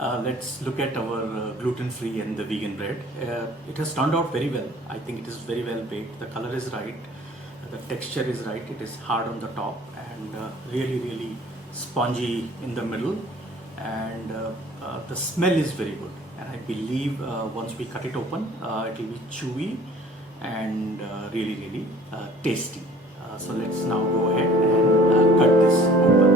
Let's look at our gluten-free and the vegan bread. It has turned out very well. I think it is very well baked. The color is right, the texture is right. It is hard on the top and really spongy in the middle, and the smell is very good. And I believe once we cut it open, it will be chewy and really tasty. So let's now go ahead and cut this open.